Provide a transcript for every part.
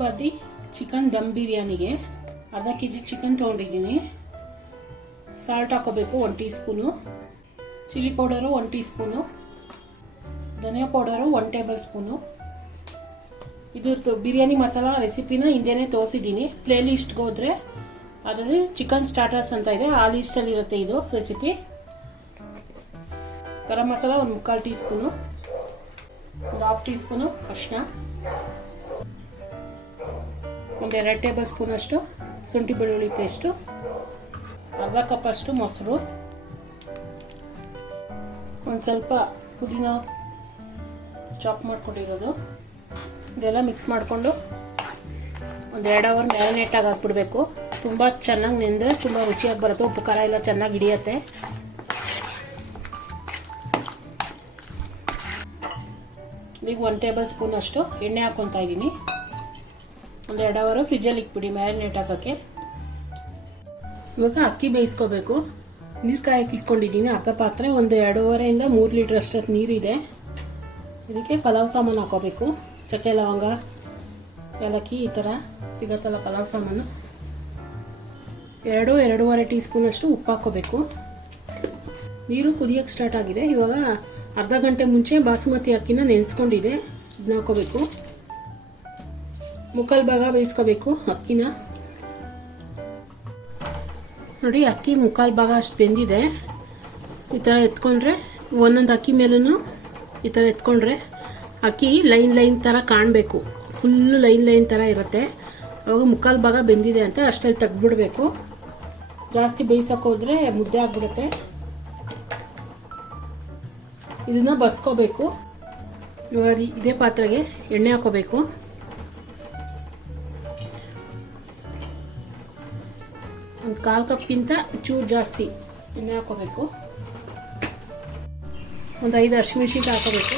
Hyderabadi chicken ದಮ್ ಬಿರಿಯಾನಿಗೆ ಅರ್ಧ kg chicken ತೊಗೊಂಡಿದ್ದೀನಿ. Salt ಹಾಕೋಬೇಕು 1 teaspoon, chilli powder 1 teaspoon, ಧನಿಯಾ ಪೌಡರು 1 ಟೇಬಲ್ ಸ್ಪೂನು. ಇದು ಬಿರಿಯಾನಿ ಮಸಾಲ ರೆಸಿಪಿನ ಹಿಂದೆನೇ ತೋರಿಸಿದ್ದೀನಿ. ಪ್ಲೇ ಲಿಸ್ಟ್ಗೆ ಹೋದರೆ ಅದರಲ್ಲಿ ಚಿಕನ್ ಸ್ಟಾರ್ಟರ್ಸ್ ಅಂತ ಇದೆ, ಆ ಲಿಸ್ಟಲ್ಲಿ ಇರುತ್ತೆ ಇದು recipe. Garam masala 1/4 teaspoon, 1/2 teaspoon ಅರಿಶಿನ, 1-2 ಟೇಬಲ್ ಸ್ಪೂನ್ ಅಷ್ಟು ಶುಂಠಿ ಬೆಳ್ಳುಳ್ಳಿ ಪೇಸ್ಟು, ಅರ್ಧ ಕಪ್ ಅಷ್ಟು ಮೊಸರು, ಒಂದು ಸ್ವಲ್ಪ ಪುದೀನ ಚಾಪ್ ಮಾಡ್ಕೊಂಡಿರೋದು. ಇದೆಲ್ಲ ಮಿಕ್ಸ್ ಮಾಡಿಕೊಂಡು ಒಂದು 2 ಅವರ್ ಮ್ಯಾರಿನೇಟ್ ಆಗಿ ಹಾಕ್ಬಿಡ್ಬೇಕು. ತುಂಬ ಚೆನ್ನಾಗಿ ನೆಂದರೆ ತುಂಬ ರುಚಿಯಾಗಿ ಬರುತ್ತೆ, ಉಪ್ಪು ಖಾರ ಎಲ್ಲ ಚೆನ್ನಾಗಿ ಹಿಡಿಯುತ್ತೆ. ಈಗ 1 ಟೇಬಲ್ ಸ್ಪೂನ್ ಅಷ್ಟು ಎಣ್ಣೆ ಹಾಕ್ಕೊತಾ ಇದ್ದೀನಿ. ಒಂದು 2 ಅವರ್ ಫ್ರಿಜ್ಜಲ್ಲಿ ಇಕ್ಬಿಡಿ ಮ್ಯಾರಿನೇಟ್ ಹಾಕೋಕ್ಕೆ. ಇವಾಗ ಅಕ್ಕಿ ಬೇಯಿಸ್ಕೋಬೇಕು. ನೀರು ಕಾಯಕ್ಕೆ ಇಟ್ಕೊಂಡಿದ್ದೀನಿ ಅರ್ಧ ಪಾತ್ರೆ. ಒಂದು 2.5 3 ಲೀಟ್ರ್ ಅಷ್ಟೊತ್ತು ನೀರಿದೆ. ಇದಕ್ಕೆ ಪಲಾವ್ ಸಾಮಾನು ಹಾಕೋಬೇಕು. ಚಕ್ಕೆ ಲವಂಗ ಏಲಕ್ಕಿ ಈ ಥರ ಸಿಗತ್ತಲ್ಲ ಪಲಾವ್ ಸಾಮಾನು. 2-2.5 ಟೀ ಸ್ಪೂನ್ ಅಷ್ಟು ಉಪ್ಪು ಹಾಕೋಬೇಕು. ನೀರು ಕುದಿಯೋಕ್ಕೆ ಸ್ಟಾರ್ಟ್ ಆಗಿದೆ. ಇವಾಗ ಅರ್ಧ ಗಂಟೆ ಮುಂಚೆ ಬಾಸುಮತಿ ಅಕ್ಕಿನ ನೆನೆಸ್ಕೊಂಡಿದೆ, ಇದನ್ನ ಹಾಕೋಬೇಕು. ಮುಕ್ಕಾಲು ಭಾಗ ಬೇಯಿಸ್ಕೋಬೇಕು ಅಕ್ಕಿನ. ನೋಡಿ ಅಕ್ಕಿ ಮುಕ್ಕಾಲು ಭಾಗ ಅಷ್ಟು ಬೆಂದಿದೆ. ಈ ಥರ ಎತ್ಕೊಂಡ್ರೆ ಒಂದೊಂದು ಅಕ್ಕಿ ಮೇಲೂ ಈ ಥರ ಎತ್ಕೊಂಡ್ರೆ ಅಕ್ಕಿ ಲೈನ್ ಥರ ಕಾಣಬೇಕು. ಫುಲ್ಲು ಲೈನ್ ಥರ ಇರುತ್ತೆ. ಅವಾಗ ಮುಕ್ಕಾಲು ಭಾಗ ಬೆಂದಿದೆ ಅಂತ ಅಷ್ಟಲ್ಲಿ ತೆಗ್ದುಬಿಡ್ಬೇಕು. ಜಾಸ್ತಿ ಬೇಯಿಸೋಕೋದ್ರೆ ಮುದ್ದೆ ಆಗಿಬಿಡುತ್ತೆ. ಇದನ್ನ ಬಸ್ಕೋಬೇಕು. ಇವಾಗ ಇದೇ ಪಾತ್ರೆಗೆ ಎಣ್ಣೆ ಹಾಕೋಬೇಕು. ಒಂದು 1/4 ಕಪ್ಗಿಂತ ಚೂರು ಜಾಸ್ತಿ ಎಣ್ಣೆ ಹಾಕೋಬೇಕು. ಒಂದು 5 ಹಸಿಮೆಣಸಿನಕಾಯಿ ಹಾಕೋಬೇಕು.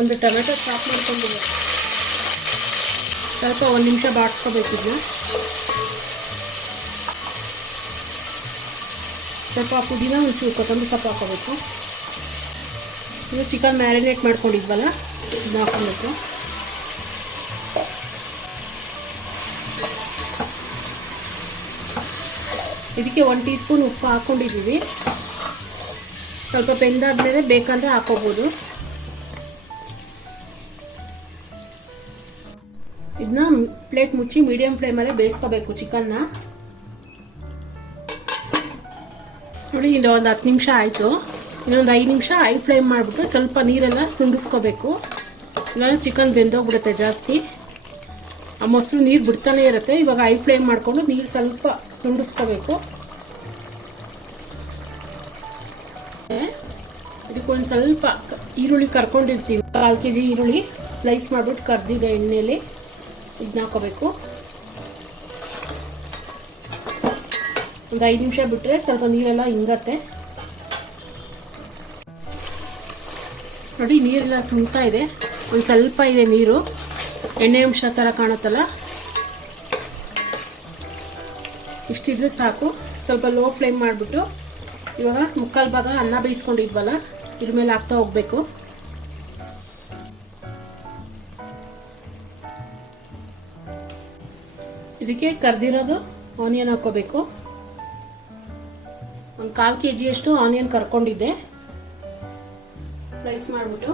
ಒಂದು ಟೊಮೆಟೊ ಚಾಪ್ ಮಾಡ್ಕೊಂಡಿದೆ. ಸ್ವಲ್ಪ 1 ನಿಮಿಷ ಬಾಡಿಸ್ಕೋಬೇಕು. ಇದನ್ನ ಸ್ವಲ್ಪ ಪುದೀನ ಒಂಚೂರು ಕೊತ್ತಂಬರಿ ಸೊಪ್ಪು ಹಾಕೋಬೇಕು. ಇದು ಚಿಕನ್ ಮ್ಯಾರಿನೇಟ್ ಮಾಡ್ಕೊಂಡಿದ್ವಲ್ಲ ಇದನ್ನ ಹಾಕೋಬೇಕು. ಇದಕ್ಕೆ 1 ಟೀ ಸ್ಪೂನ್ ಉಪ್ಪು ಹಾಕ್ಕೊಂಡಿದ್ದೀವಿ. ಸ್ವಲ್ಪ ಬೆಂದಾದ್ಮೇಲೆ ಬೇಕಂದ್ರೆ ಹಾಕೋಬೋದು. ಇದನ್ನ ಪ್ಲೇಟ್ ಮುಚ್ಚಿ ಮೀಡಿಯಂ ಫ್ಲೇಮಲ್ಲೇ ಬೇಯಿಸ್ಕೋಬೇಕು ಚಿಕನ್ನ. ನೋಡಿ ಇದು ಒಂದು 10 ನಿಮಿಷ ಆಯಿತು. ಇನ್ನೊಂದು 5 ನಿಮಿಷ ಹೈ ಫ್ಲೇಮ್ ಮಾಡಿಬಿಟ್ಟು ಸ್ವಲ್ಪ ನೀರೆಲ್ಲ ಸುಂಡಿಸ್ಕೋಬೇಕು. ಇಲ್ಲ ಚಿಕನ್ ಬೆಂದೋಗ್ಬಿಡುತ್ತೆ ಜಾಸ್ತಿ. ಆ ಮೊಸರು ನೀರು ಬಿಡ್ತಾನೆ ಇರುತ್ತೆ. ಇವಾಗ ಹೈ ಫ್ಲೇಮ್ ಮಾಡಿಕೊಂಡು ನೀರು ಸ್ವಲ್ಪ ಸುಂಡಿಸ್ಕೋಬೇಕು. ಇದಕ್ಕೊಂದು ಸ್ವಲ್ಪ ಈರುಳ್ಳಿ ಕರ್ಕೊಂಡಿರ್ತೀವಿ. 1/4 kg ಈರುಳ್ಳಿ ಸ್ಲೈಸ್ ಮಾಡಿಬಿಟ್ಟು ಕರ್ದಿದೆ ಎಣ್ಣೆಯಲ್ಲಿ. ಇದನ್ನ ಹಾಕೋಬೇಕು. ಒಂದು 5 ನಿಮಿಷ ಬಿಟ್ಟರೆ ಸ್ವಲ್ಪ ನೀರೆಲ್ಲ ಹಿಂಗತ್ತೆ. ನೋಡಿ ನೀರೆಲ್ಲ ಸುಣ್ತಾ ಇದೆ. ಒಂದು ಸ್ವಲ್ಪ ಇದೆ ನೀರು, ಎಣ್ಣೆ ಅಂಶ ಥರ ಕಾಣುತ್ತಲ್ಲ, ಇಷ್ಟಿದ್ರೆ ಸಾಕು. ಸ್ವಲ್ಪ ಲೋ ಫ್ಲೇಮ್ ಮಾಡಿಬಿಟ್ಟು ಇವಾಗ ಮುಕ್ಕಾಲು ಭಾಗ ಅನ್ನ ಬೇಯಿಸ್ಕೊಂಡಿದ್ವಲ್ಲ ಇದ್ರ ಮೇಲೆ ಹಾಕ್ತಾ ಹೋಗ್ಬೇಕು. ಇದಕ್ಕೆ ಕರ್ದಿರೋದು ಆನಿಯನ್ ಹಾಕೋಬೇಕು. ಒಂದು 1/4 kg ಅಷ್ಟು ಆನಿಯನ್ ಕರ್ಕೊಂಡಿದ್ದೆ. ಸ್ಲೈಸ್ ಮಾಡಿಬಿಟ್ಟು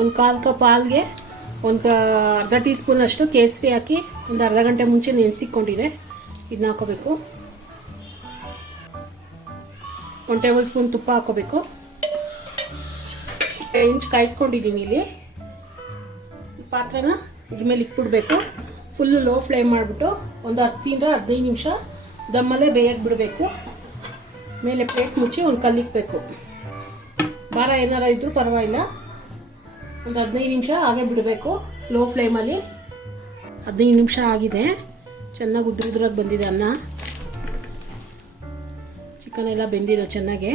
ಒಂದು 1/4 ಕಪ್ ಹಾಲಿಗೆ ಒಂದು ಅರ್ಧ ಟೀ ಸ್ಪೂನ್ ಅಷ್ಟು ಕೇಸರಿ ಹಾಕಿ ಒಂದು ಅರ್ಧ ಗಂಟೆ ಮುಂಚೆ ನೆನೆಸಿಕೊಂಡಿದೆ. ಇದನ್ನ ಹಾಕೋಬೇಕು. 1 ಟೇಬಲ್ ಸ್ಪೂನ್ ತುಪ್ಪ ಹಾಕೋಬೇಕು. 1 ಇಂಚ್ ಕಾಯಿಸ್ಕೊಂಡಿದ್ದೀನಿ ಇಲ್ಲಿ. ಈ ಪಾತ್ರೆನ ಇದ್ರ ಮೇಲೆ ಇಕ್ಬಿಡ್ಬೇಕು. ಫುಲ್ಲು ಲೋ ಫ್ಲೇಮ್ ಮಾಡಿಬಿಟ್ಟು ಒಂದು 10-15 ನಿಮಿಷ ದಮ್ಮಲ್ಲೇ ಬೇಯಕ್ಕೆ ಬಿಡಬೇಕು. ಮೇಲೆ ಪ್ಲೇಟ್ ಮುಚ್ಚಿ ಒಂದು ಕಲ್ಲಿಕ್ಬೇಕು. ಭಾರ ಏನಾರ ಇದ್ರೂ ಪರವಾಗಿಲ್ಲ. ಒಂದು 15 ನಿಮಿಷ ಹಾಗೆ ಬಿಡಬೇಕು ಲೋ ಫ್ಲೇಮಲ್ಲಿ. 15 ನಿಮಿಷ ಆಗಿದೆ. ಚೆನ್ನಾಗಿ ಉದ್ರಾಗಿ ಬಂದಿದೆ ಅನ್ನ. ಚಿಕನ್ ಎಲ್ಲ ಬೆಂದಿದೆ ಚೆನ್ನಾಗೆ.